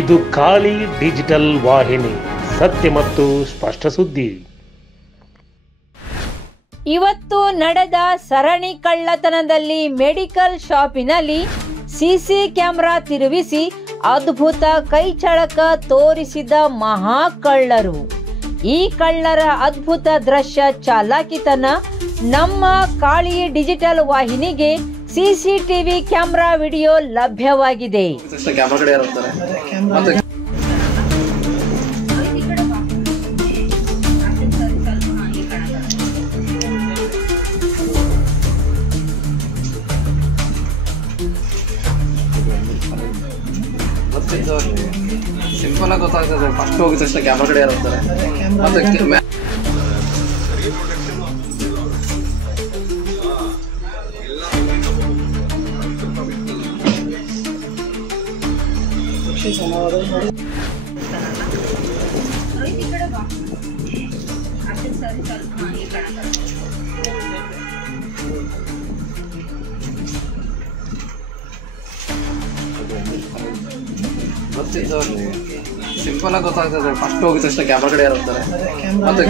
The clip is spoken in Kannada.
ಇದು ಖಾಲಿ ಡಿಜಿಟಲ್ ವಾಹಿನಿ, ಸತ್ಯ ಮತ್ತು ಸ್ಪಷ್ಟ ಸುದ್ದಿ. ಇವತ್ತು ನಡೆದ ಸರಣಿ ಕಳ್ಳತನದಲ್ಲಿ ಮೆಡಿಕಲ್ ಶಾಪಿನಲ್ಲಿ ಸಿಸಿ ಕ್ಯಾಮೆರಾ ತಿರುಗಿಸಿ ಅದ್ಭುತ ಕೈಚಳಕ ತೋರಿಸಿದ ಮಹಾ ಕಳ್ಳರು. ಈ ಕಳ್ಳರ ಅದ್ಭುತ ದೃಶ್ಯ ಚಾಲಾಕಿತನ ನಮ್ಮ ಖಾಲಿ ಡಿಜಿಟಲ್ ವಾಹಿನಿಗೆ ಸಿಸಿಟಿವಿ ಕ್ಯಾಮೆರಾ ವಿಡಿಯೋ ಲಭ್ಯವಾಗಿದೆ. ಸಿಂಪಲ್ ಆಗಿ ಗೊತ್ತಾಗ್ತದೆ. ಫಸ್ಟ್ ಹೋಗಿದ ತಕ್ಷಣ ಕ್ಯಾಮ್ರಾ ಕಡೆ ಯಾರು ಹೋಗ್ತಾರೆ. ಸಿಂಪಲ್ ಆಗಿ ಗೊತ್ತಾಗ್ತದೆ. ಫಸ್ಟ್ ಹೋಗಿದ ತಕ್ಷಣ ಕ್ಯಾಮ್ರಾ ಕಡೆ ಯಾರು ಹೋಗ್ತಾರೆ. ಮತ್ತೆ